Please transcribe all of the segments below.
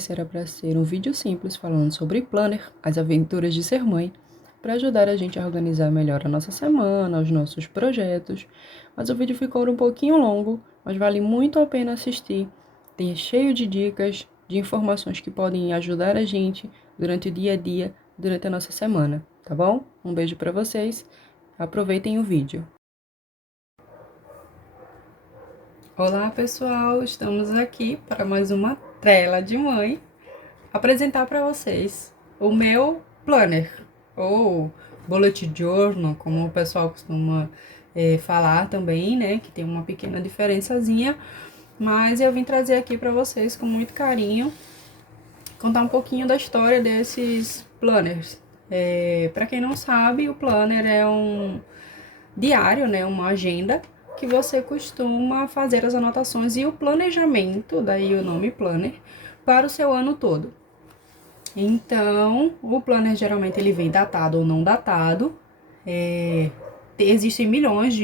esse era para ser um vídeo simples falando sobre Planner, as aventuras de ser mãe, para ajudar a gente a organizar melhor a nossa semana, os nossos projetos. Mas o vídeo ficou um pouquinho longo, mas vale muito a pena assistir. Tem cheio de dicas, de informações que podem ajudar a gente durante o dia a dia, durante a nossa semana, tá bom? Um beijo para vocês, aproveitem o vídeo. Olá pessoal, estamos aqui para mais uma Trela de Mãe, apresentar para vocês o meu planner, ou bullet journal, como o pessoal costuma falar também, né, que tem uma pequena diferençazinha, mas eu vim trazer aqui para vocês com muito carinho, contar um pouquinho da história desses planners. Para quem não sabe, o planner é um diário, né, uma agenda que você costuma fazer as anotações e o planejamento, daí o nome planner, para o seu ano todo. Então, o planner geralmente ele vem datado ou não datado. Existem milhões,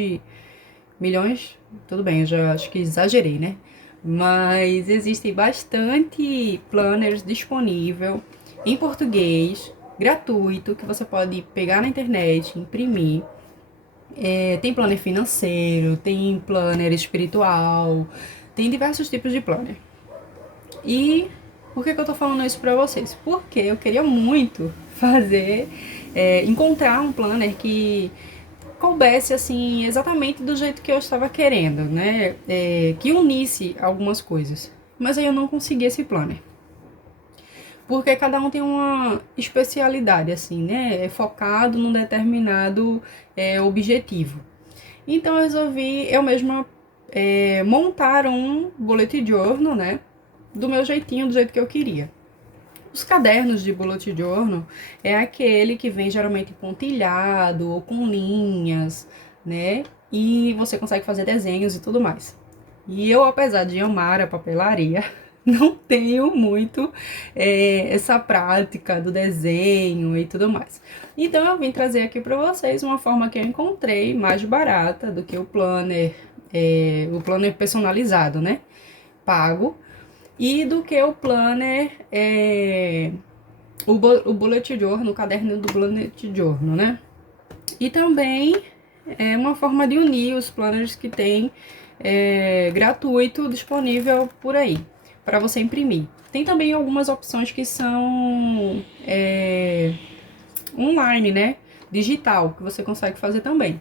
tudo bem, eu já acho que exagerei, né? Mas existem bastante planners disponível em português, gratuito, que você pode pegar na internet, imprimir. Tem planner financeiro, tem planner espiritual, tem diversos tipos de planner. E por que eu tô falando isso pra vocês? Porque eu queria muito encontrar um planner que coubesse, assim, exatamente do jeito que eu estava querendo, né? Que unisse algumas coisas. Mas aí eu não consegui esse planner. Porque cada um tem uma especialidade, assim, né? É focado num determinado objetivo. Então eu resolvi eu mesma montar um bullet journal, né? Do meu jeitinho, do jeito que eu queria. Os cadernos de bullet journal é aquele que vem geralmente pontilhado ou com linhas, né? E você consegue fazer desenhos e tudo mais. E eu, apesar de amar a papelaria, não tenho muito essa prática do desenho e tudo mais. Então eu vim trazer aqui para vocês uma forma que eu encontrei mais barata do que o planner personalizado, né? Pago. E do que o planner, o bullet journal, o caderno do bullet journal, né? E também é uma forma de unir os planners que tem gratuito disponível por aí, para você imprimir. Tem também algumas opções que são online, né? Digital, que você consegue fazer também.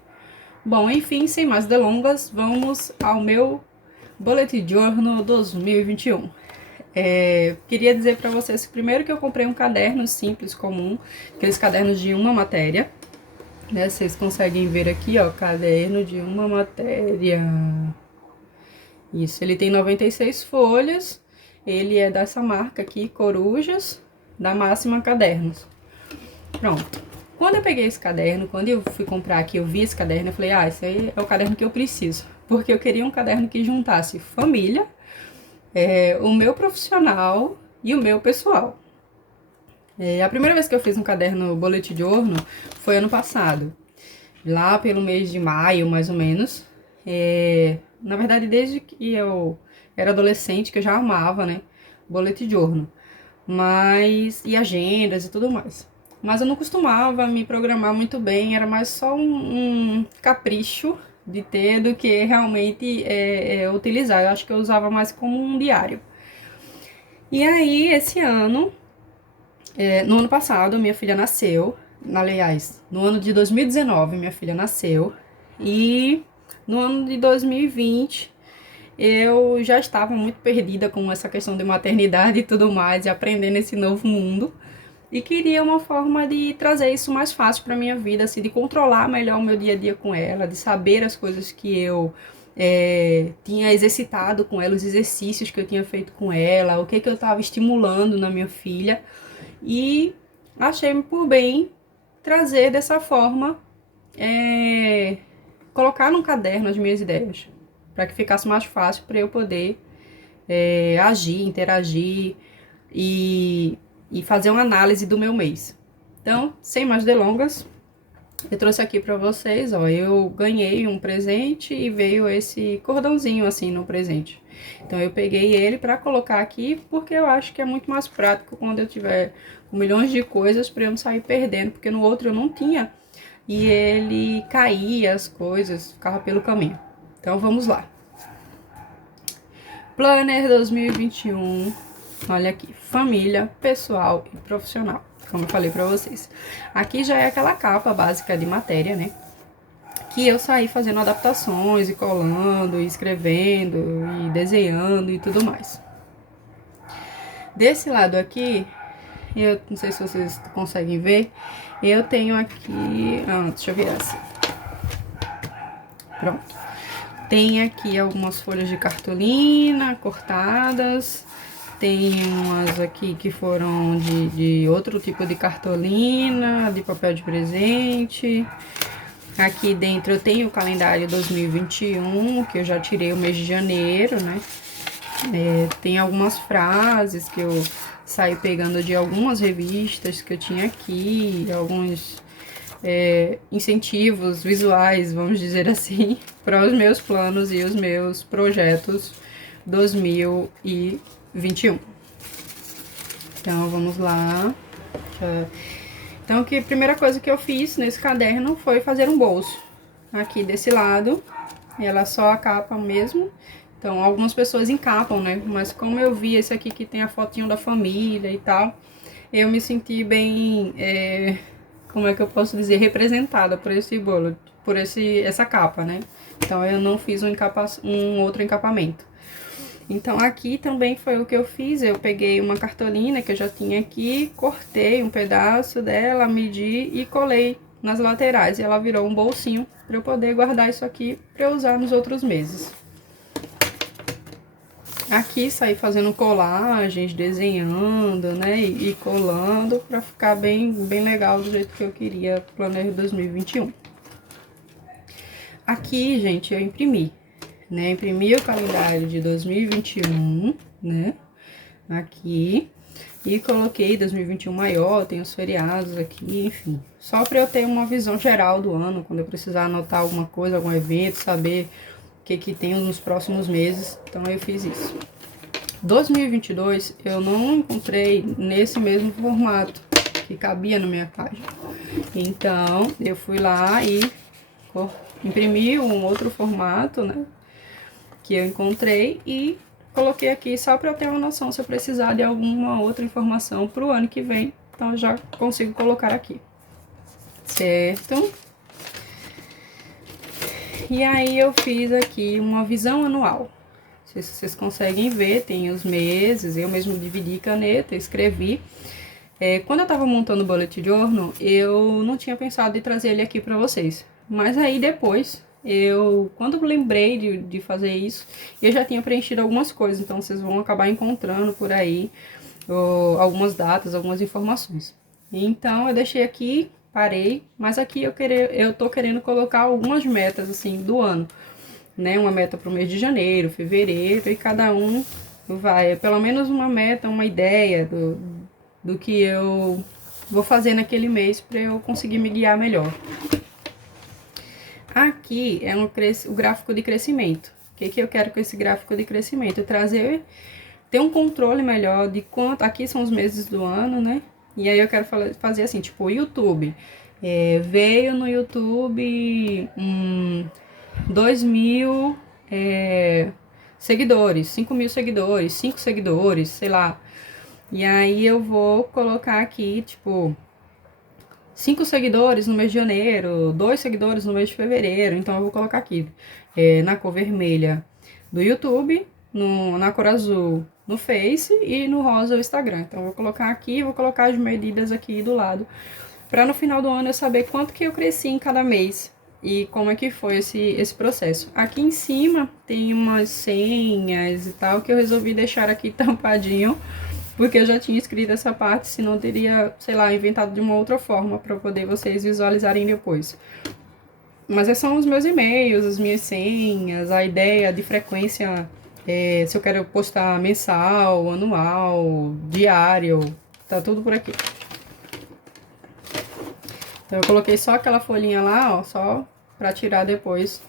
Bom, enfim, sem mais delongas, vamos ao meu Bullet Journal 2021. Queria dizer para vocês, primeiro que eu comprei um caderno simples, comum, aqueles cadernos de uma matéria, né? Vocês conseguem ver aqui, ó, caderno de uma matéria. Isso, ele tem 96 folhas, ele é dessa marca aqui, Corujas, da Máxima Cadernos. Pronto. Quando eu peguei esse caderno, quando eu fui comprar aqui, eu vi esse caderno, eu falei, esse aí é o caderno que eu preciso. Porque eu queria um caderno que juntasse família, o meu profissional e o meu pessoal. A primeira vez que eu fiz um caderno bullet journal foi ano passado, lá pelo mês de maio, mais ou menos. Na verdade, desde que eu era adolescente, que eu já amava, né, bullet journal, e agendas e tudo mais. Mas eu não costumava me programar muito bem, era mais só um capricho de ter do que realmente utilizar. Eu acho que eu usava mais como um diário. E aí, esse ano, no ano passado, minha filha nasceu. Aliás, no ano de 2019, minha filha nasceu. E no ano de 2020, eu já estava muito perdida com essa questão de maternidade e tudo mais, e aprendendo esse novo mundo. E queria uma forma de trazer isso mais fácil para minha vida, assim, de controlar melhor o meu dia a dia com ela, de saber as coisas que eu tinha exercitado com ela, os exercícios que eu tinha feito com ela, o que eu estava estimulando na minha filha. E achei por bem trazer dessa forma, colocar num caderno as minhas ideias, para que ficasse mais fácil para eu poder agir, interagir e fazer uma análise do meu mês. Então, sem mais delongas, Eu trouxe aqui pra vocês, ó, eu ganhei um presente e veio esse cordãozinho assim no presente. Então eu peguei ele pra colocar aqui, porque eu acho que é muito mais prático quando eu tiver com milhões de coisas pra eu não sair perdendo, porque no outro eu não tinha e ele caía as coisas, ficava pelo caminho. Então vamos lá. Planner 2021, olha aqui, família, pessoal e profissional, como eu falei pra vocês. Aqui já é aquela capa básica de matéria, né? Que eu saí fazendo adaptações e colando, e escrevendo, e desenhando e tudo mais. Desse lado aqui, eu não sei se vocês conseguem ver, eu tenho aqui... deixa eu virar assim. Pronto. Tem aqui algumas folhas de cartolina cortadas. Tem umas aqui que foram de outro tipo de cartolina, de papel de presente. Aqui dentro eu tenho o calendário 2021, que eu já tirei o mês de janeiro, né? Tem algumas frases que eu saí pegando de algumas revistas que eu tinha aqui, alguns incentivos visuais, vamos dizer assim, para os meus planos e os meus projetos 2021. Então, vamos lá. Então, a primeira coisa que eu fiz nesse caderno foi fazer um bolso. Aqui desse lado, ela é só a capa mesmo. Então, algumas pessoas encapam, né? Mas como eu vi esse aqui que tem a fotinho da família e tal, eu me senti bem, como é que eu posso dizer, representada por esse bolo, por essa capa, né? Então, eu não fiz um outro encapamento. Então, aqui também foi o que eu fiz, eu peguei uma cartolina que eu já tinha aqui, cortei um pedaço dela, medi e colei nas laterais. E ela virou um bolsinho para eu poder guardar isso aqui para eu usar nos outros meses. Aqui saí fazendo colagens, desenhando, né, e colando para ficar bem legal do jeito que eu queria pro Planner 2021. Aqui, gente, eu imprimi, né, imprimi o calendário de 2021, né, aqui, e coloquei 2021 maior, tem os feriados aqui, enfim, só para eu ter uma visão geral do ano, quando eu precisar anotar alguma coisa, algum evento, saber o que tem nos próximos meses, então eu fiz isso. 2022 eu não encontrei nesse mesmo formato que cabia na minha página, então eu fui lá e imprimi um outro formato, né, que eu encontrei e coloquei aqui só para eu ter uma noção se eu precisar de alguma outra informação para o ano que vem, então eu já consigo colocar aqui, certo? E aí eu fiz aqui uma visão anual. Não sei se vocês conseguem ver, tem os meses, eu mesmo dividi caneta, escrevi. Quando eu tava montando o Bullet Journal, eu não tinha pensado em trazer ele aqui pra vocês. Mas aí depois, quando eu lembrei de fazer isso, eu já tinha preenchido algumas coisas, então vocês vão acabar encontrando por aí algumas datas, algumas informações. Então eu deixei aqui, parei, mas aqui eu tô querendo colocar algumas metas assim do ano, né? Uma meta pro mês de janeiro, fevereiro, e cada um vai, pelo menos uma meta, uma ideia do que eu vou fazer naquele mês para eu conseguir me guiar melhor. Aqui é o gráfico de crescimento. O que eu quero com esse gráfico de crescimento? Ter um controle melhor de quanto... Aqui são os meses do ano, né? E aí eu quero fazer assim, tipo, o YouTube. Veio no YouTube 2.000 seguidores, 5.000 seguidores, 5 seguidores, sei lá. E aí eu vou colocar aqui, tipo, 5 seguidores no mês de janeiro, 2 seguidores no mês de fevereiro. Então eu vou colocar aqui na cor vermelha do YouTube, na cor azul no Face e no rosa o Instagram. Então eu vou colocar aqui, vou colocar as medidas aqui do lado, para no final do ano eu saber quanto que eu cresci em cada mês e como é que foi esse processo. Aqui em cima tem umas senhas e tal que eu resolvi deixar aqui tampadinho, porque eu já tinha escrito essa parte, senão eu teria, sei lá, inventado de uma outra forma para poder vocês visualizarem depois. Mas esses são os meus e-mails, as minhas senhas, a ideia de frequência, se eu quero postar mensal, anual, diário, tá tudo por aqui. Então, eu coloquei só aquela folhinha lá, ó, só pra tirar depois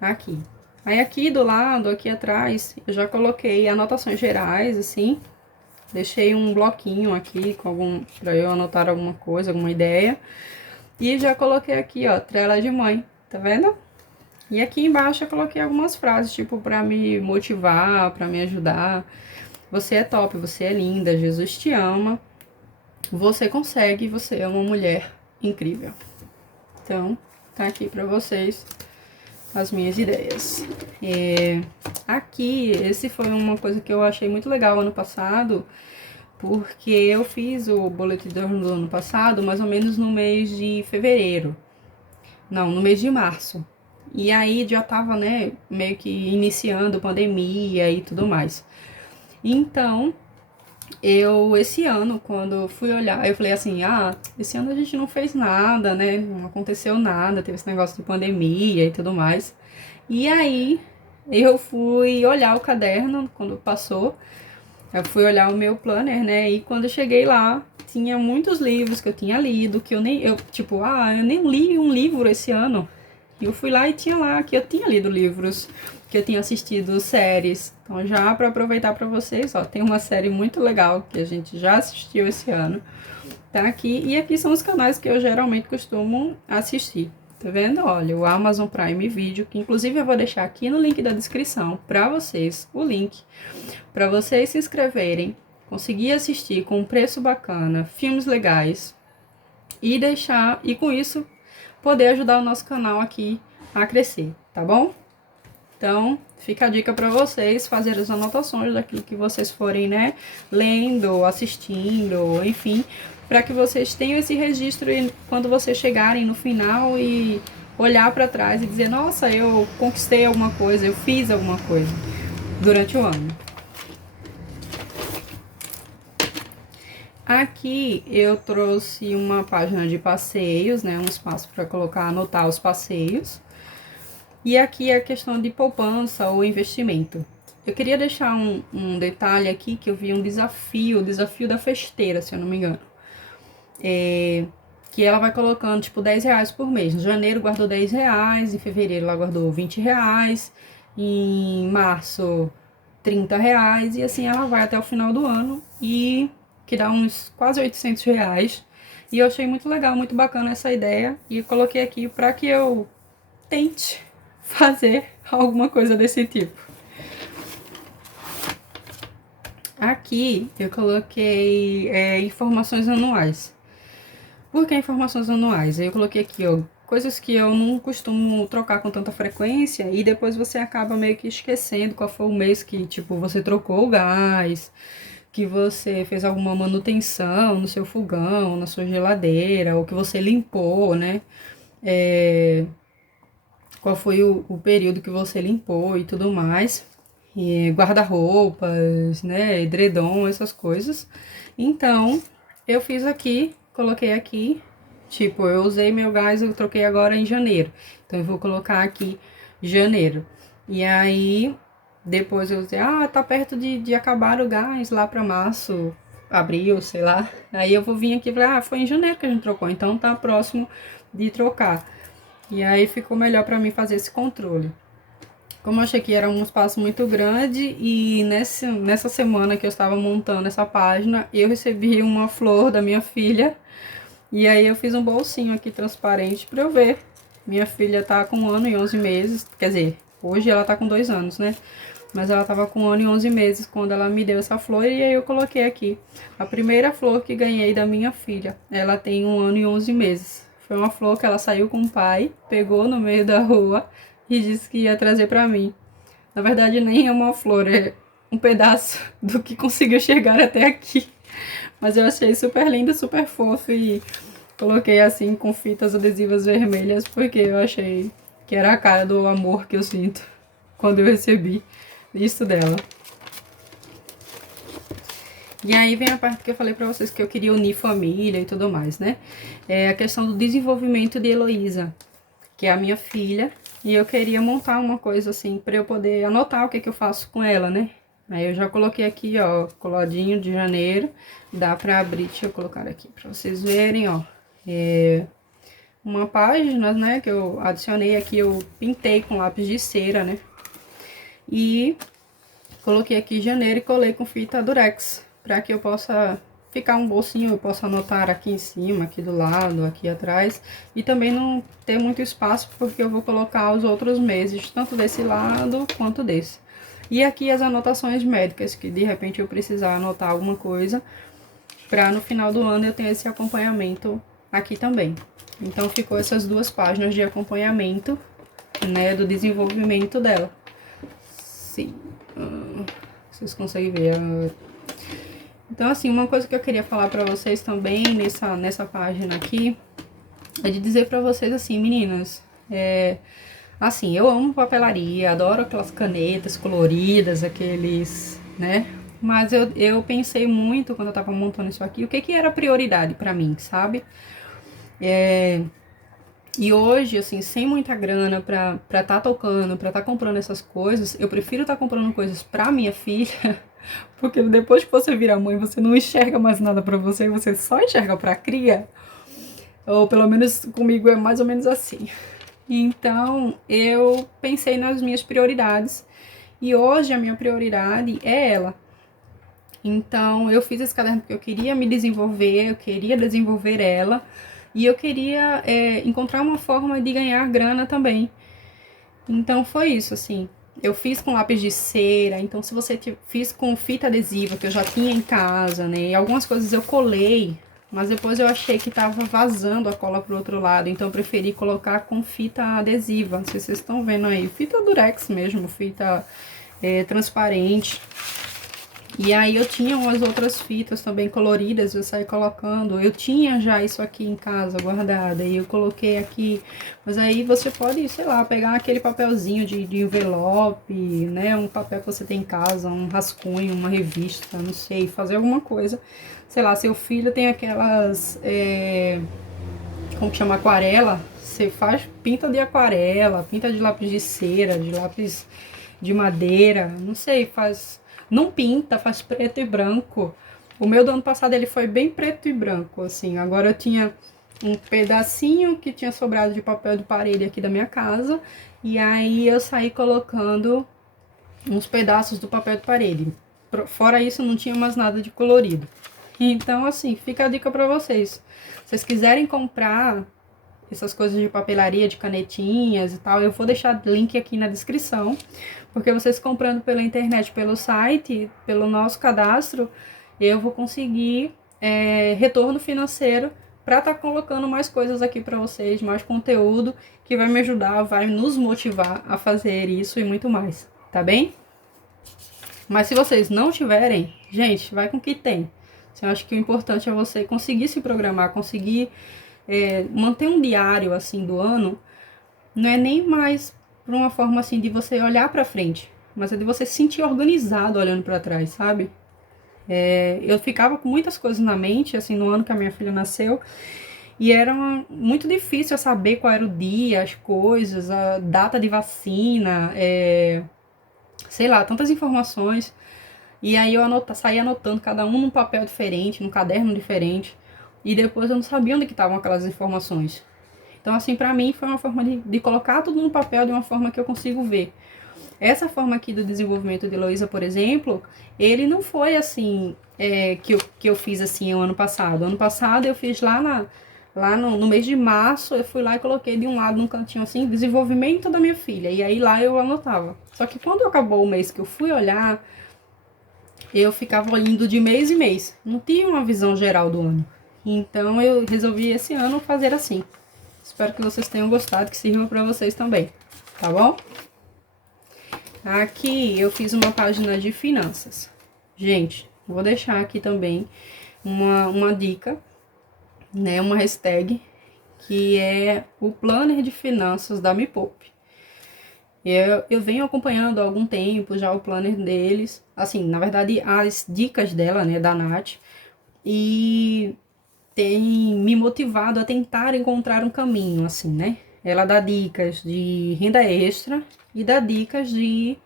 aqui. Aí, aqui do lado, aqui atrás, eu já coloquei anotações gerais, assim. Deixei um bloquinho aqui pra eu anotar alguma coisa, alguma ideia. E já coloquei aqui, ó, trela de mãe, tá vendo? E aqui embaixo eu coloquei algumas frases, tipo, pra me motivar, pra me ajudar. Você é top, você é linda, Jesus te ama. Você consegue, você é uma mulher incrível. Então, tá aqui pra vocês as minhas ideias. Aqui, esse foi uma coisa que eu achei muito legal ano passado, porque eu fiz o boletim do ano passado, mais ou menos no mês de fevereiro. Não, no mês de março. E aí já tava, né, meio que iniciando pandemia e tudo mais. Então, esse ano, quando fui olhar, eu falei assim, esse ano a gente não fez nada, né, não aconteceu nada, teve esse negócio de pandemia e tudo mais. E aí, eu fui olhar o caderno, quando passou, eu fui olhar o meu planner, né, e quando eu cheguei lá, tinha muitos livros que eu tinha lido, que eu nem li um livro esse ano. E eu fui lá e tinha lá que eu tinha lido livros, que eu tinha assistido séries. Então, já para aproveitar para vocês, ó, tem uma série muito legal que a gente já assistiu esse ano. Tá aqui. E aqui são os canais que eu geralmente costumo assistir. Tá vendo? Olha, o Amazon Prime Video, que inclusive eu vou deixar aqui no link da descrição para vocês, o link para vocês se inscreverem, conseguir assistir com um preço bacana, filmes legais e com isso poder ajudar o nosso canal aqui a crescer, tá bom? Então, fica a dica para vocês fazerem as anotações daquilo que vocês forem, né, lendo, assistindo, enfim, para que vocês tenham esse registro e quando vocês chegarem no final e olhar para trás e dizer, nossa, eu conquistei alguma coisa, eu fiz alguma coisa durante o ano. Aqui eu trouxe uma página de passeios, né, um espaço para colocar, anotar os passeios. E aqui é a questão de poupança ou investimento. Eu queria deixar um detalhe aqui, que eu vi um desafio, o desafio da festeira, se eu não me engano. Que ela vai colocando, tipo, 10 reais por mês. Em janeiro guardou 10 reais, em fevereiro ela guardou 20 reais, em março 30 reais, e assim ela vai até o final do ano, e que dá uns quase 800 reais. E eu achei muito legal, muito bacana essa ideia, e coloquei aqui para que eu tente fazer alguma coisa desse tipo. Aqui eu coloquei informações anuais. Por que informações anuais? Eu coloquei aqui, ó, coisas que eu não costumo trocar com tanta frequência e depois você acaba meio que esquecendo qual foi o mês que, tipo, você trocou o gás, que você fez alguma manutenção no seu fogão, na sua geladeira, ou que você limpou, né? Qual foi o período que você limpou e tudo mais. E guarda-roupas, né, edredom, essas coisas. Então, eu fiz aqui, coloquei aqui, tipo, eu usei meu gás, eu troquei agora em janeiro. Então, eu vou colocar aqui janeiro. E aí, depois eu usei, tá perto de acabar o gás lá pra março, abril, sei lá. Aí eu vou vir aqui pra, foi em janeiro que a gente trocou, então tá próximo de trocar. E aí ficou melhor pra mim fazer esse controle. Como eu achei que era um espaço muito grande e nessa semana que eu estava montando essa página, eu recebi uma flor da minha filha. E aí eu fiz um bolsinho aqui transparente para eu ver. Minha filha tá com 1 ano e 11 meses, quer dizer, hoje ela tá com 2 anos, né? Mas ela tava com 1 ano e 11 meses quando ela me deu essa flor e aí eu coloquei aqui. A primeira flor que ganhei da minha filha, ela tem 1 ano e 11 meses. Foi uma flor que ela saiu com o pai, pegou no meio da rua e disse que ia trazer pra mim. Na verdade, nem é uma flor, é um pedaço do que conseguiu chegar até aqui. Mas eu achei super lindo, super fofo e coloquei assim com fitas adesivas vermelhas porque eu achei que era a cara do amor que eu sinto quando eu recebi isso dela. E aí vem a parte que eu falei pra vocês que eu queria unir família e tudo mais, né? É a questão do desenvolvimento de Heloísa, que é a minha filha, e eu queria montar uma coisa assim pra eu poder anotar o que eu faço com ela, né? Aí eu já coloquei aqui, ó, coladinho de janeiro, dá pra abrir, deixa eu colocar aqui pra vocês verem, ó. uma página, né, que eu adicionei aqui, eu pintei com lápis de cera, né, e coloquei aqui janeiro e colei com fita durex, para que eu possa ficar um bolsinho, eu posso anotar aqui em cima, aqui do lado, aqui atrás, e também não ter muito espaço, porque eu vou colocar os outros meses, tanto desse lado quanto desse. E aqui as anotações médicas, que de repente eu precisar anotar alguma coisa, para no final do ano eu ter esse acompanhamento aqui também. Então ficou essas duas páginas de acompanhamento, né, do desenvolvimento dela. Sim, vocês conseguem ver. Então, assim, uma coisa que eu queria falar pra vocês também nessa página aqui é de dizer pra vocês assim, meninas, assim, eu amo papelaria, adoro aquelas canetas coloridas, aqueles, né? Mas eu pensei muito quando eu tava montando isso aqui, o que era prioridade pra mim, sabe? E hoje, assim, sem muita grana pra tá tocando, pra tá comprando essas coisas, eu prefiro tá comprando coisas pra minha filha, porque depois que você vira mãe, você não enxerga mais nada pra você, você só enxerga pra cria. Ou pelo menos comigo é mais ou menos assim. Então, eu pensei nas minhas prioridades e hoje a minha prioridade é ela. Então, eu fiz esse caderno porque eu queria me desenvolver, eu queria desenvolver ela e eu queria encontrar uma forma de ganhar grana também. Então, foi isso, assim. Eu fiz com lápis de cera, então se você fiz com fita adesiva que eu já tinha em casa, né? E algumas coisas eu colei, mas depois eu achei que tava vazando a cola pro outro lado, então eu preferi colocar com fita adesiva. Não sei se vocês estão vendo aí, fita durex mesmo, fita transparente. E aí eu tinha umas outras fitas também coloridas, eu saí colocando. Eu tinha já isso aqui em casa guardada e eu coloquei aqui. Mas aí você pode, sei lá, pegar aquele papelzinho de envelope, né? Um papel que você tem em casa, um rascunho, uma revista, não sei, fazer alguma coisa. Sei lá, seu filho tem aquelas, como que chama, aquarela. Você faz, pinta de aquarela, pinta de lápis de cera, de lápis de madeira, não sei, faz... Não pinta, faz preto e branco. O meu do ano passado ele foi bem preto e branco, assim. Agora eu tinha um pedacinho que tinha sobrado de papel de parede aqui da minha casa. E aí eu saí colocando uns pedaços do papel de parede. Fora isso, não tinha mais nada de colorido. Então, assim, fica a dica pra vocês. Se vocês quiserem comprar essas coisas de papelaria, de canetinhas e tal, eu vou deixar link aqui na descrição, porque vocês comprando pela internet, pelo site, pelo nosso cadastro, eu vou conseguir retorno financeiro para estar colocando mais coisas aqui para vocês, mais conteúdo que vai me ajudar, vai nos motivar a fazer isso e muito mais, tá bem? Mas se vocês não tiverem, gente, vai com o que tem. Eu acho que o importante é você conseguir se programar, conseguir manter um diário assim do ano. Não é nem mais por uma forma assim de você olhar pra frente, mas é de você se sentir organizado olhando pra trás, sabe? Eu ficava com muitas coisas na mente, assim, no ano que a minha filha nasceu, e era muito difícil eu saber qual era o dia, as coisas, a data de vacina, sei lá, tantas informações. E aí eu saía anotando cada um num papel diferente, num caderno diferente, e depois eu não sabia onde que estavam aquelas informações. Então, assim, pra mim foi uma forma de colocar tudo no papel de uma forma que eu consigo ver. Essa forma aqui do desenvolvimento de Heloísa, por exemplo, ele não foi assim, que eu fiz assim o ano passado. Ano passado eu fiz lá no mês de março, eu fui lá e coloquei de um lado, num cantinho assim, desenvolvimento da minha filha. E aí lá eu anotava. Só que quando acabou o mês que eu fui olhar, eu ficava olhando de mês em mês. Não tinha uma visão geral do ano. Então eu resolvi esse ano fazer assim. Espero que vocês tenham gostado, que sirva pra vocês também, tá bom? Aqui eu fiz uma página de finanças. Gente, vou deixar aqui também uma dica, né? Uma hashtag, que é o planner de finanças da Me Poupe. Eu venho acompanhando há algum tempo já o planner deles, assim, na verdade as dicas dela, né, da Nath, e tem me motivado a tentar encontrar um caminho, assim, né? Ela dá dicas de renda extra e dá dicas de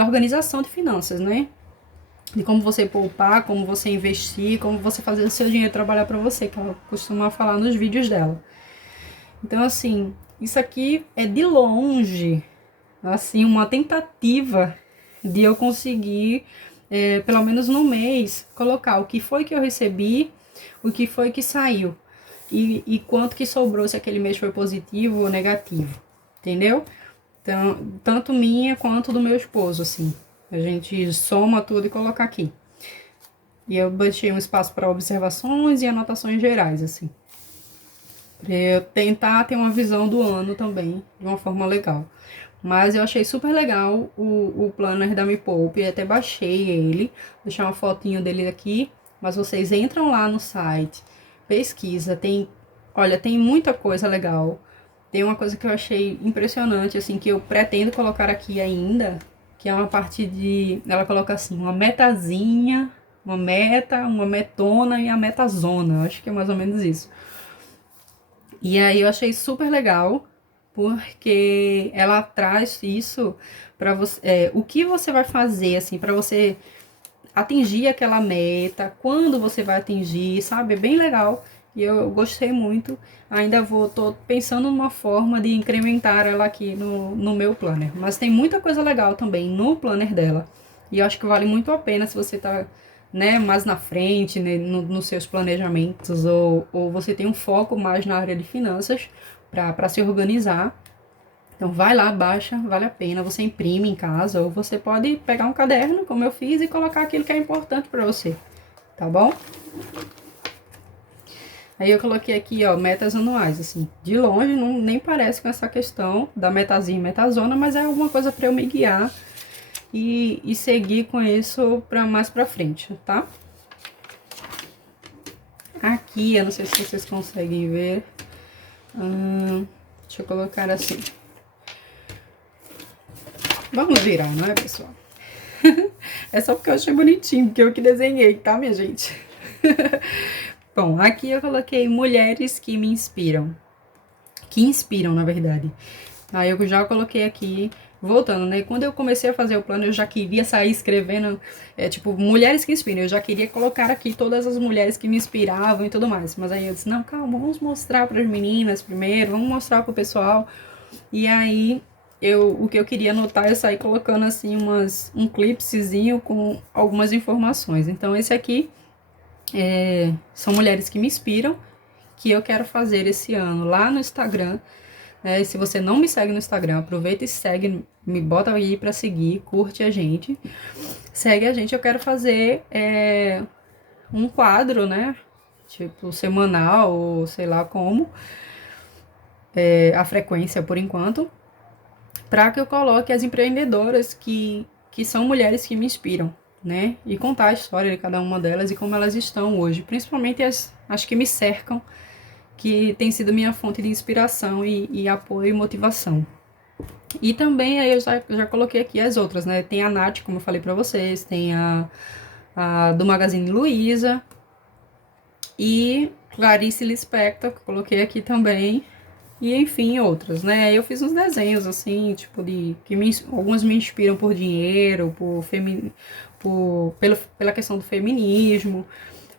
organização de finanças, né? De como você poupar, como você investir, como você fazer o seu dinheiro trabalhar para você, que ela costuma falar nos vídeos dela. Então, assim, isso aqui é de longe, assim, uma tentativa de eu conseguir, pelo menos no mês, colocar o que foi que eu recebi, o que foi que saiu e quanto que sobrou, se aquele mês foi positivo ou negativo, entendeu? Então, tanto minha quanto do meu esposo, assim. A gente soma tudo e coloca aqui. E eu deixei um espaço para observações e anotações gerais, assim. Pra eu tentar ter uma visão do ano também, de uma forma legal. Mas eu achei super legal o planner da Me Poupe, até baixei ele, vou deixar uma fotinho dele aqui, mas vocês entram lá no site, pesquisa, olha, tem muita coisa legal. Tem uma coisa que eu achei impressionante, assim, que eu pretendo colocar aqui ainda, que é uma parte ela coloca assim, uma metazinha, uma meta, uma metona e a metazona, eu acho que é mais ou menos isso. E aí eu achei super legal, porque ela traz isso para você, o que você vai fazer assim para você atingir aquela meta, quando você vai atingir, sabe? É bem legal. E eu gostei muito. Ainda tô pensando numa forma de incrementar ela aqui no meu planner. Mas tem muita coisa legal também no planner dela. E eu acho que vale muito a pena se você tá, né, mais na frente, né, nos seus planejamentos, ou você tem um foco mais na área de finanças para se organizar. Então vai lá, baixa, vale a pena, você imprime em casa ou você pode pegar um caderno, como eu fiz, e colocar aquilo que é importante para você, tá bom? Aí eu coloquei aqui, ó, metas anuais, assim, de longe não, nem parece com essa questão da metazinha e metazona, mas é alguma coisa para eu me guiar e seguir com isso para mais para frente, tá? Aqui, eu não sei se vocês conseguem ver, deixa eu colocar assim. Vamos virar, não é, pessoal? É só porque eu achei bonitinho, porque eu que desenhei, tá, minha gente? Bom, aqui eu coloquei mulheres que me inspiram. Que inspiram, na verdade. Aí eu já coloquei aqui, voltando, né? Quando eu comecei a fazer o plano, eu já queria sair escrevendo, tipo, mulheres que inspiram. Eu já queria colocar aqui todas as mulheres que me inspiravam e tudo mais. Mas aí eu disse, não, calma, vamos mostrar para as meninas primeiro, vamos mostrar pro pessoal. E aí, o que eu queria anotar, eu saí colocando, assim, um clipsezinho com algumas informações. Então, esse aqui são mulheres que me inspiram, que eu quero fazer esse ano lá no Instagram. Né? Se você não me segue no Instagram, aproveita e segue, me bota aí pra seguir, curte a gente. Segue a gente, eu quero fazer um quadro, né? Tipo, semanal, ou sei lá como, a frequência por enquanto, para que eu coloque as empreendedoras que são mulheres que me inspiram, né? E contar a história de cada uma delas e como elas estão hoje, principalmente as que me cercam, que tem sido minha fonte de inspiração e apoio e motivação. E também aí eu já coloquei aqui as outras, né? Tem a Nath, como eu falei pra vocês, tem a do Magazine Luiza e Clarice Lispector, que eu coloquei aqui também. E enfim, outras, né? Eu fiz uns desenhos assim, tipo algumas me inspiram por dinheiro, pela questão do feminismo,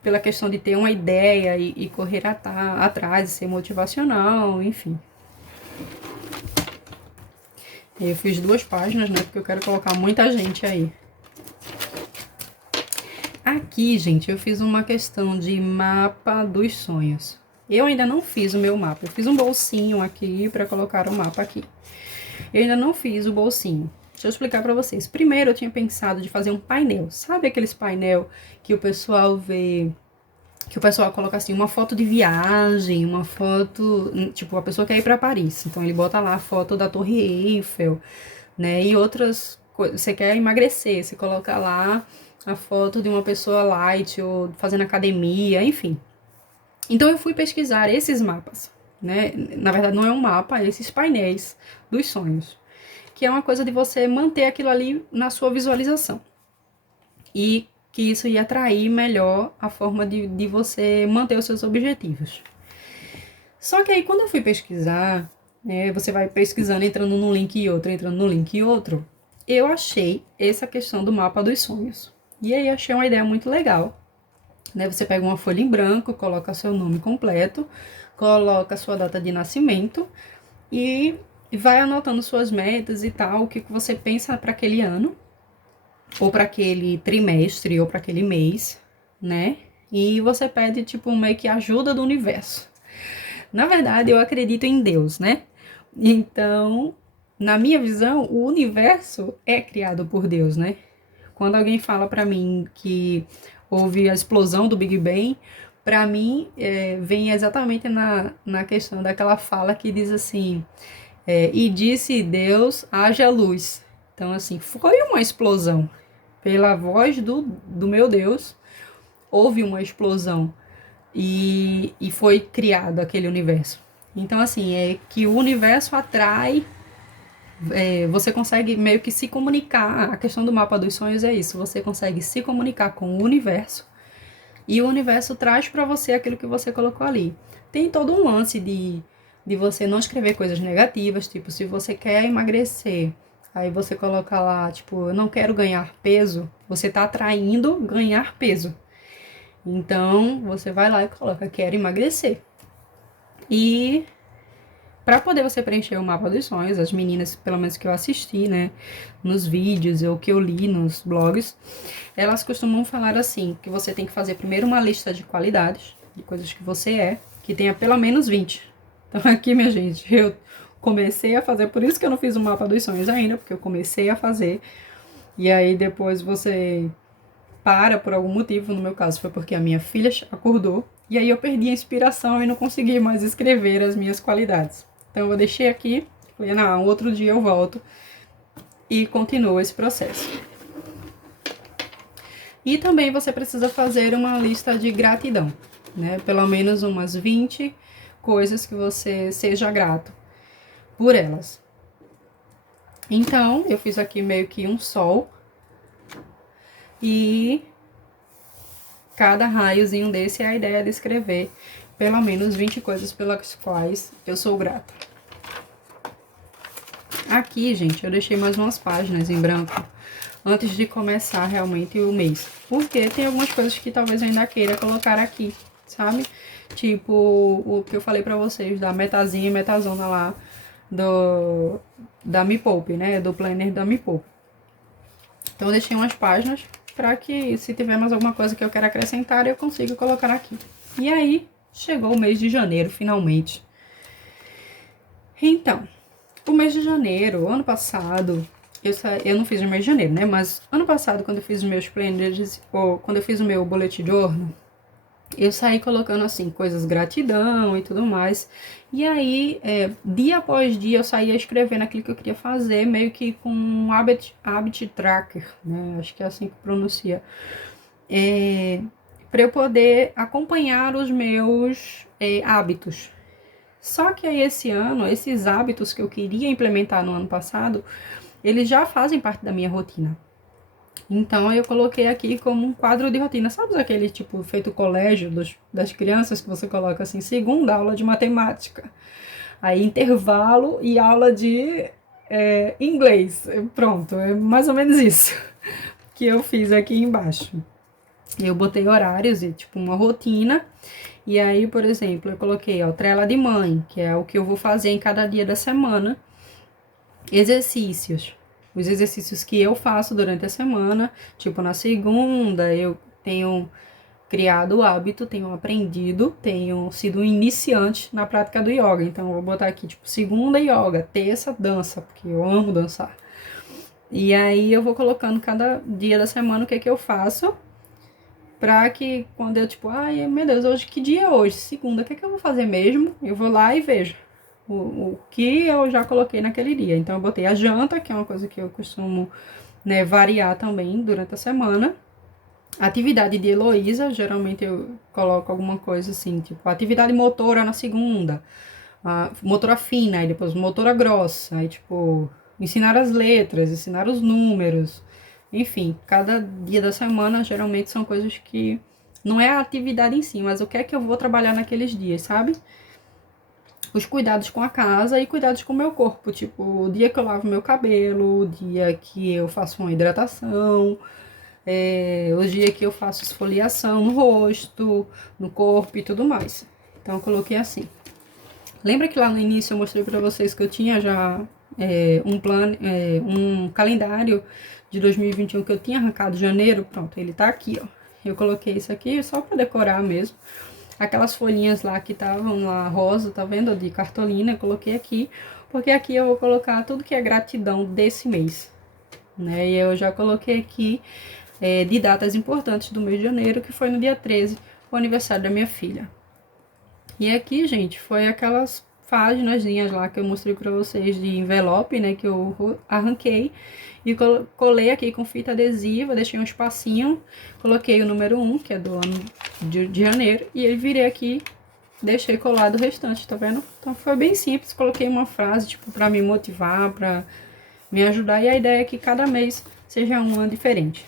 pela questão de ter uma ideia e correr atrás, ser motivacional, enfim. Eu fiz 2 páginas, né? Porque eu quero colocar muita gente aí. Aqui, gente, eu fiz uma questão de mapa dos sonhos. Eu ainda não fiz o meu mapa. Eu fiz um bolsinho aqui para colocar o mapa aqui. Eu ainda não fiz o bolsinho. Deixa eu explicar para vocês. Primeiro, eu tinha pensado de fazer um painel. Sabe aqueles painel que o pessoal vê, que o pessoal coloca assim, uma foto de viagem, uma foto, tipo, a pessoa quer ir para Paris. Então ele bota lá a foto da Torre Eiffel, né? E outras coisas. Você quer emagrecer, você coloca lá a foto de uma pessoa light ou fazendo academia, enfim. Então eu fui pesquisar esses mapas, né? Na verdade não é um mapa, é esses painéis dos sonhos, que é uma coisa de você manter aquilo ali na sua visualização. E que isso ia atrair melhor a forma de você manter os seus objetivos. Só que aí quando eu fui pesquisar, né, você vai pesquisando, entrando num link e outro, entrando num link e outro, eu achei essa questão do mapa dos sonhos. E aí achei uma ideia muito legal. Né? Você pega uma folha em branco, coloca seu nome completo, coloca a sua data de nascimento e vai anotando suas metas e tal, o que você pensa para aquele ano, ou para aquele trimestre, ou para aquele mês, né? E você pede, tipo, meio que ajuda do universo. Na verdade, eu acredito em Deus, né? Então, na minha visão, o universo é criado por Deus, né? Quando alguém fala para mim que houve a explosão do Big Bang, para mim vem exatamente na questão daquela fala que diz assim, e disse Deus, haja luz. Então, assim, foi uma explosão. Pela voz do meu Deus, houve uma explosão e foi criado aquele universo. Então, assim, é que o universo atrai, você consegue meio que se comunicar. A questão do mapa dos sonhos é isso, você consegue se comunicar com o universo e o universo traz para você aquilo que você colocou ali. Tem todo um lance de você não escrever coisas negativas, tipo, se você quer emagrecer, aí você coloca lá, tipo, eu não quero ganhar peso, você tá atraindo ganhar peso. Então, você vai lá e coloca, quero emagrecer. E para poder você preencher o mapa dos sonhos, as meninas, pelo menos que eu assisti, né, nos vídeos ou que eu li nos blogs, elas costumam falar assim, que você tem que fazer primeiro uma lista de qualidades, de coisas que você que tenha pelo menos 20. Então aqui, minha gente, eu comecei a fazer, por isso que eu não fiz o mapa dos sonhos ainda, porque eu comecei a fazer, e aí depois você para por algum motivo, no meu caso foi porque a minha filha acordou, e aí eu perdi a inspiração e não consegui mais escrever as minhas qualidades. Então eu deixei aqui, falei, não, outro dia eu volto e continuo esse processo. E também você precisa fazer uma lista de gratidão, né? Pelo menos umas 20 coisas que você seja grato por elas. Então, eu fiz aqui meio que um sol e cada raiozinho desse é a ideia de escrever pelo menos 20 coisas pelas quais eu sou grata. Aqui, gente, eu deixei mais umas páginas em branco antes de começar realmente o mês. Porque tem algumas coisas que talvez eu ainda queira colocar aqui, sabe? Tipo, o que eu falei pra vocês, da metazinha e metazona lá da Me Poupe, né? Do planner da Me Poupe. Então eu deixei umas páginas para que, se tiver mais alguma coisa que eu quero acrescentar, eu consiga colocar aqui. E aí, chegou o mês de janeiro, finalmente. Então, o mês de janeiro, ano passado, eu não fiz no mês de janeiro, né? Mas ano passado, quando eu fiz os meus planners, ou quando eu fiz o meu bullet journal, eu saí colocando, assim, coisas gratidão e tudo mais. E aí, dia após dia, eu saía escrevendo aquilo que eu queria fazer, meio que com um habit tracker, né? Acho que é assim que pronuncia. Para eu poder acompanhar os meus hábitos. Só que aí, esse ano, esses hábitos que eu queria implementar no ano passado, eles já fazem parte da minha rotina. Então, eu coloquei aqui como um quadro de rotina. Sabe aquele tipo feito colégio das crianças que você coloca assim, segunda aula de matemática, aí intervalo e aula de inglês. Pronto, é mais ou menos isso que eu fiz aqui embaixo. Eu botei horários e tipo uma rotina. E aí, por exemplo, eu coloquei, ó, trela de mãe, que é o que eu vou fazer em cada dia da semana. Exercícios. Os exercícios que eu faço durante a semana, tipo na segunda, eu tenho criado o hábito, tenho aprendido, tenho sido um iniciante na prática do yoga. Então, eu vou botar aqui, tipo, segunda yoga, terça dança, porque eu amo dançar. E aí, eu vou colocando cada dia da semana o que é que eu faço, pra que quando eu, tipo, ai, meu Deus, hoje que dia é hoje? Segunda, o que é que eu vou fazer mesmo? Eu vou lá e vejo o que eu já coloquei naquele dia. Então, eu botei a janta, que é uma coisa que eu costumo, né, variar também durante a semana. Atividade de Heloísa, geralmente eu coloco alguma coisa assim, tipo, atividade motora na segunda, motora fina, aí depois motora grossa, aí tipo, ensinar as letras, ensinar os números, enfim, cada dia da semana geralmente são coisas que não é a atividade em si, mas o que é que eu vou trabalhar naqueles dias, sabe? Os cuidados com a casa e cuidados com o meu corpo, tipo, o dia que eu lavo meu cabelo, o dia que eu faço uma hidratação, o dia que eu faço esfoliação no rosto, no corpo e tudo mais. Então eu coloquei assim. Lembra que lá no início eu mostrei pra vocês que eu tinha já um calendário de 2021 que eu tinha arrancado em janeiro? Pronto, ele tá aqui, ó. Eu coloquei isso aqui só pra decorar mesmo. Aquelas folhinhas lá que estavam lá rosa, tá vendo? De cartolina, eu coloquei aqui. Porque aqui eu vou colocar tudo que é gratidão desse mês, né? E eu já coloquei aqui de datas importantes do mês de janeiro, que foi no dia 13, o aniversário da minha filha. E aqui, gente, foi aquelas paginazinhas lá que eu mostrei pra vocês de envelope, né, que eu arranquei e colei aqui com fita adesiva, deixei um espacinho, coloquei o número 1, que é do ano de janeiro, e aí virei aqui, deixei colado o restante, tá vendo? Então foi bem simples, coloquei uma frase, tipo, pra me motivar, pra me ajudar, e a ideia é que cada mês seja um ano diferente.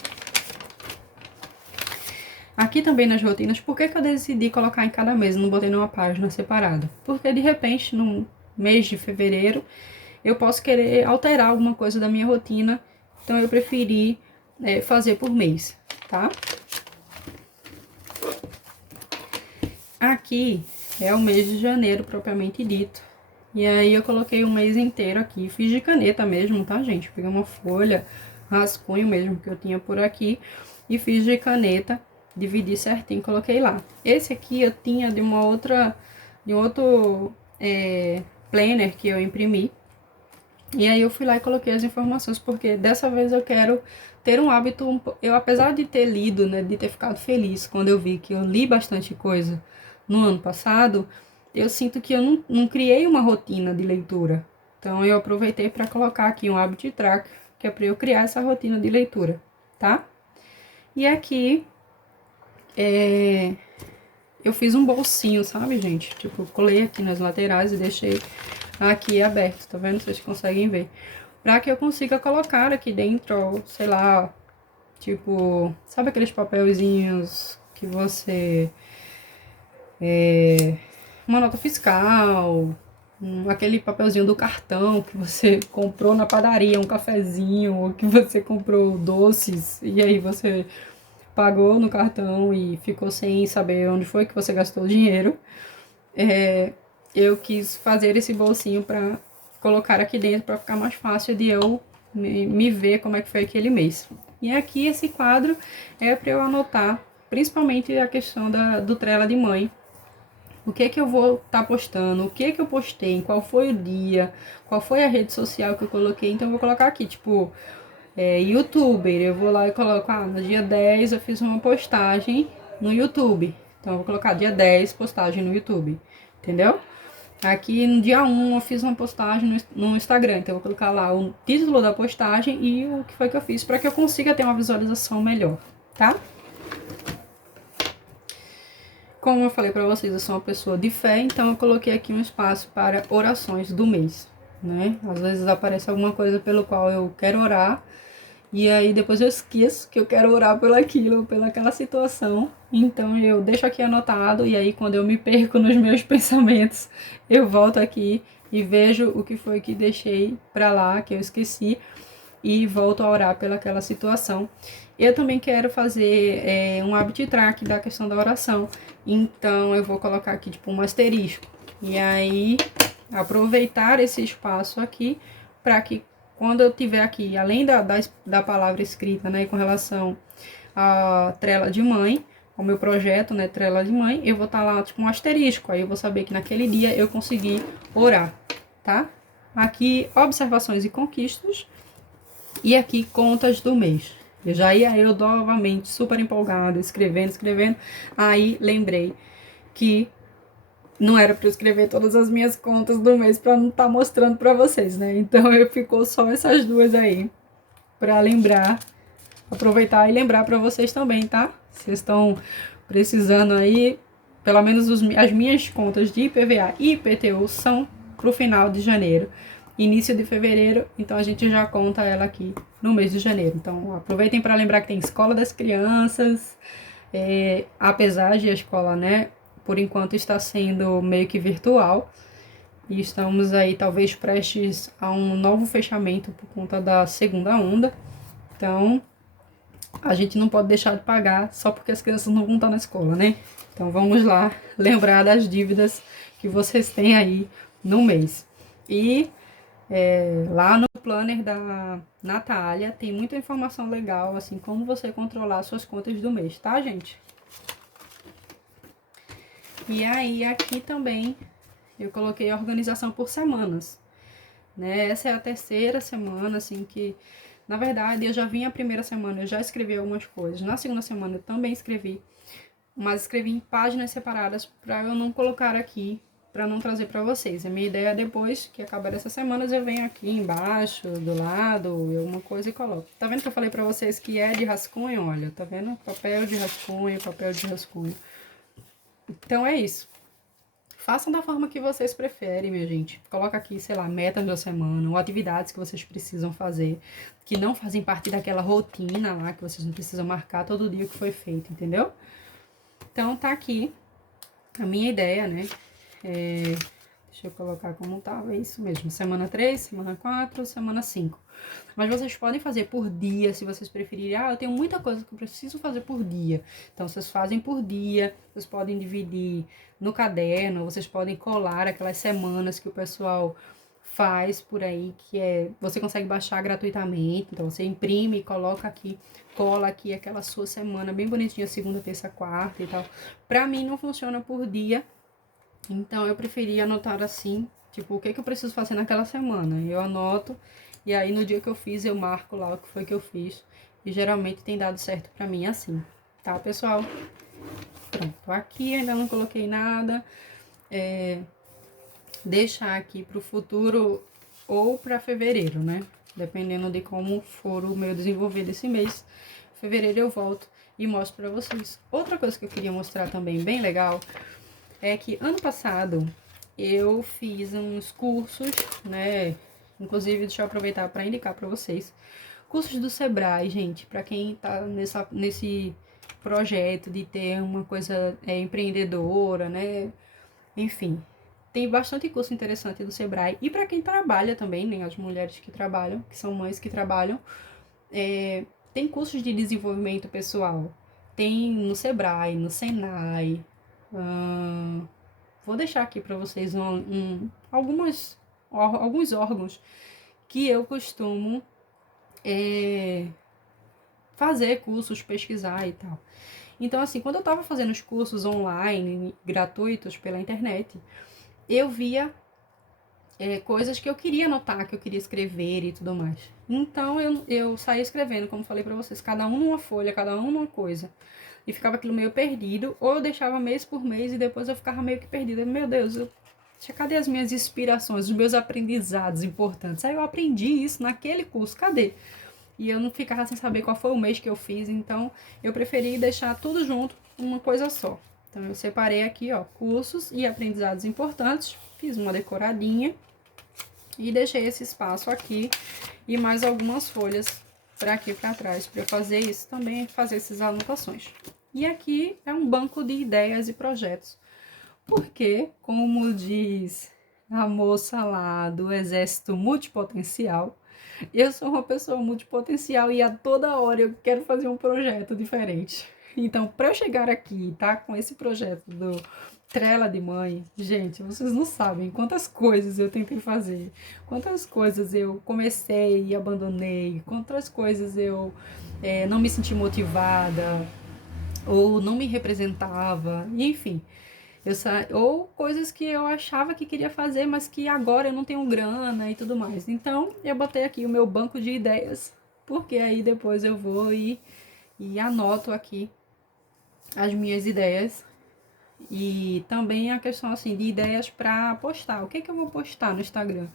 Aqui também nas rotinas, por que eu decidi colocar em cada mês, não botei numa página separada? Porque de repente, no mês de fevereiro, eu posso querer alterar alguma coisa da minha rotina, então eu preferi fazer por mês, tá? Aqui é o mês de janeiro, propriamente dito. E aí eu coloquei o mês inteiro aqui, fiz de caneta mesmo, tá, gente? Peguei uma folha, rascunho mesmo que eu tinha por aqui, e fiz de caneta, dividi certinho, coloquei lá. Esse aqui eu tinha de um outro planner que eu imprimi. E aí eu fui lá e coloquei as informações, porque dessa vez eu quero ter um hábito, eu apesar de ter lido, né, de ter ficado feliz quando eu vi que eu li bastante coisa no ano passado, eu sinto que eu não criei uma rotina de leitura. Então eu aproveitei para colocar aqui um habit tracker, que é para eu criar essa rotina de leitura, tá? E aqui eu fiz um bolsinho, sabe, gente? Tipo, colei aqui nas laterais e deixei aqui aberto, tá vendo? Vocês conseguem ver. Pra que eu consiga colocar aqui dentro, sei lá, tipo, sabe aqueles papelzinhos que você... uma nota fiscal, aquele papelzinho do cartão que você comprou na padaria, um cafezinho, ou que você comprou doces, e aí você pagou no cartão e ficou sem saber onde foi que você gastou o dinheiro. Eu quis fazer esse bolsinho para colocar aqui dentro para ficar mais fácil de eu me ver como é que foi aquele mês. E aqui esse quadro é para eu anotar, principalmente a questão do Trello de mãe. O que que eu vou estar postando, o que que eu postei, qual foi o dia, qual foi a rede social que eu coloquei. Então eu vou colocar aqui, tipo, youtuber, eu vou lá e coloco, no dia 10 eu fiz uma postagem no YouTube. Então eu vou colocar dia 10 postagem no YouTube, entendeu? Aqui no dia 1 eu fiz uma postagem no Instagram, então eu vou colocar lá o título da postagem e o que foi que eu fiz para que eu consiga ter uma visualização melhor, tá? Como eu falei para vocês, eu sou uma pessoa de fé, então eu coloquei aqui um espaço para orações do mês, né? Às vezes aparece alguma coisa pelo qual eu quero orar, e aí depois eu esqueço que eu quero orar pelo aquilo, pelaquela situação. Então eu deixo aqui anotado, e aí quando eu me perco nos meus pensamentos, eu volto aqui e vejo o que foi que deixei para lá, que eu esqueci, e volto a orar pelaquela situação. Eu também quero fazer um habit track da questão da oração. Então eu vou colocar aqui tipo um asterisco. E aí aproveitar esse espaço aqui para que quando eu tiver aqui, além da palavra escrita, né, com relação à Trello de mãe, ao meu projeto, né, Trello de mãe, eu vou estar lá tipo um asterisco. Aí eu vou saber que naquele dia eu consegui orar, tá? Aqui observações e conquistas. E aqui, contas do mês. Eu novamente super empolgada, escrevendo. Aí lembrei que não era para eu escrever todas as minhas contas do mês para não estar mostrando para vocês, né? Então ficou só essas duas aí para lembrar, aproveitar e lembrar para vocês também, tá? Vocês estão precisando aí, pelo menos as minhas contas de IPVA e IPTU são pro final de janeiro. Início de fevereiro, então a gente já conta ela aqui no mês de janeiro. Então aproveitem para lembrar que tem escola das crianças, apesar de a escola, né, por enquanto está sendo meio que virtual, e estamos aí talvez prestes a um novo fechamento por conta da segunda onda. Então a gente não pode deixar de pagar só porque as crianças não vão estar na escola, né? Então vamos lá lembrar das dívidas que vocês têm aí no mês. E lá no planner da Natália tem muita informação legal, assim, como você controlar suas contas do mês, tá, gente? E aí, aqui também, eu coloquei a organização por semanas, né? Essa é a terceira semana, assim, que... Na verdade, eu já vim a primeira semana, eu já escrevi algumas coisas. Na segunda semana, eu também escrevi, mas escrevi em páginas separadas para eu não colocar aqui, para não trazer para vocês. A minha ideia é depois que acabar essas semanas, eu venho aqui embaixo, do lado, alguma coisa e coloco. Tá vendo que eu falei para vocês que é de rascunho? Olha, tá vendo? Papel de rascunho, papel de rascunho. Então é isso. Façam da forma que vocês preferem, minha gente. Coloca aqui, sei lá, metas da semana, ou atividades que vocês precisam fazer, que não fazem parte daquela rotina lá, que vocês não precisam marcar todo dia o que foi feito, entendeu? Então, tá aqui a minha ideia, né? Deixa eu colocar como tava, é isso mesmo. Semana 3, semana 4, semana 5. Mas vocês podem fazer por dia, se vocês preferirem. Ah, eu tenho muita coisa que eu preciso fazer por dia. Então, vocês fazem por dia. Vocês podem dividir no caderno. Vocês podem colar aquelas semanas que o pessoal faz por aí, que você consegue baixar gratuitamente. Então, você imprime e coloca aqui, cola aqui aquela sua semana bem bonitinha, segunda, terça, quarta e tal. Pra mim, não funciona por dia. Então, eu preferi anotar assim, tipo, o que eu preciso fazer naquela semana. Eu anoto, e aí no dia que eu fiz, eu marco lá o que foi que eu fiz. E geralmente tem dado certo pra mim assim, tá, pessoal? Pronto, aqui ainda não coloquei nada. Deixar aqui pro futuro ou pra fevereiro, né? Dependendo de como for o meu desenvolver desse mês. Fevereiro eu volto e mostro pra vocês. Outra coisa que eu queria mostrar também, bem legal, é que ano passado eu fiz uns cursos, né? Inclusive, deixa eu aproveitar para indicar para vocês. Cursos do Sebrae, gente, para quem tá nesse projeto de ter uma coisa empreendedora, né? Enfim, tem bastante curso interessante do Sebrae. E para quem trabalha também, né? As mulheres que trabalham, que são mães que trabalham, tem cursos de desenvolvimento pessoal. Tem no Sebrae, no Senai. Vou deixar aqui para vocês alguns órgãos que eu costumo fazer cursos, pesquisar e tal. Então, assim, quando eu estava fazendo os cursos online, gratuitos pela internet, eu via coisas que eu queria anotar, que eu queria escrever e tudo mais. Então, eu saía escrevendo, como falei pra vocês, cada um numa folha, cada um numa coisa. E ficava aquilo meio perdido, ou eu deixava mês por mês e depois eu ficava meio que perdida. Meu Deus, cadê as minhas inspirações, os meus aprendizados importantes? Aí eu aprendi isso naquele curso, cadê? E eu não ficava sem saber qual foi o mês que eu fiz, então eu preferi deixar tudo junto, uma coisa só. Então eu separei aqui, ó, cursos e aprendizados importantes, fiz uma decoradinha e deixei esse espaço aqui e mais algumas folhas para aqui para trás, para eu fazer isso também, fazer essas anotações. E aqui é um banco de ideias e projetos, porque, como diz a moça lá do Exército Multipotencial, eu sou uma pessoa multipotencial e a toda hora eu quero fazer um projeto diferente. Então, para eu chegar aqui, tá, com esse projeto do Trela de Mãe, gente, vocês não sabem quantas coisas eu tentei fazer, quantas coisas eu comecei e abandonei, quantas coisas eu não me senti motivada ou não me representava, enfim. Ou coisas que eu achava que queria fazer, mas que agora eu não tenho grana e tudo mais. Então, eu botei aqui o meu banco de ideias, porque aí depois eu vou e anoto aqui as minhas ideias. E também a questão assim de ideias para postar. O que eu vou postar no Instagram?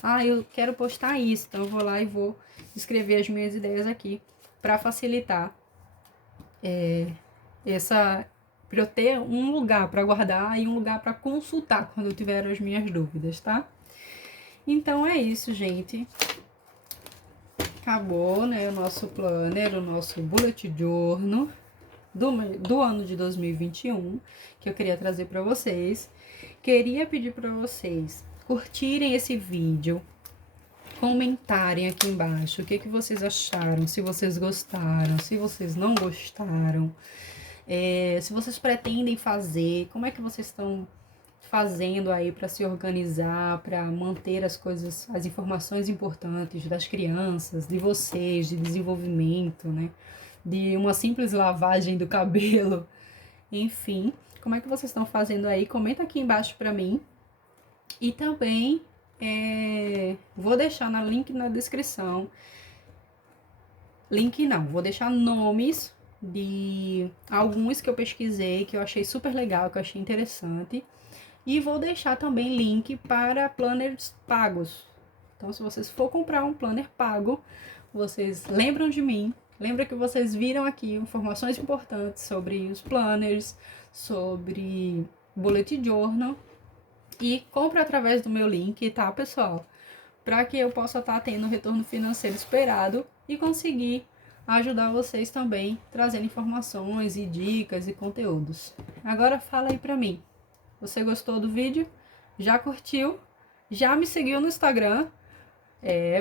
Ah, eu quero postar isso, então eu vou lá e vou escrever as minhas ideias aqui para facilitar para eu ter um lugar para guardar e um lugar para consultar quando eu tiver as minhas dúvidas, tá? Então é isso, gente. Acabou, né, o nosso planner, o nosso bullet journal do ano de 2021, que eu queria trazer para vocês. Queria pedir para vocês curtirem esse vídeo, comentarem aqui embaixo o que vocês acharam, se vocês gostaram, se vocês não gostaram. Se vocês pretendem fazer, como é que vocês estão fazendo aí para se organizar, para manter as coisas, as informações importantes das crianças, de vocês, de desenvolvimento, né? De uma simples lavagem do cabelo, enfim. Como é que vocês estão fazendo aí? Comenta aqui embaixo para mim. E também vou deixar no link na descrição. Link não, vou deixar nomes de alguns que eu pesquisei, que eu achei super legal, que eu achei interessante. E vou deixar também link para planners pagos. Então, se vocês for comprar um planner pago, vocês lembram de mim. Lembra que vocês viram aqui informações importantes sobre os planners, sobre bullet journal. E compra através do meu link, tá, pessoal? Para que eu possa estar tendo o retorno financeiro esperado e conseguir ajudar vocês também, trazendo informações e dicas e conteúdos. Agora fala aí pra mim. Você gostou do vídeo? Já curtiu? Já me seguiu no Instagram?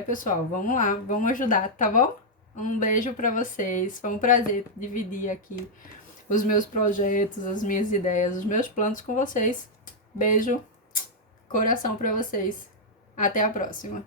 Pessoal, vamos lá, vamos ajudar, tá bom? Um beijo pra vocês. Foi um prazer dividir aqui os meus projetos, as minhas ideias, os meus planos com vocês. Beijo, coração pra vocês. Até a próxima.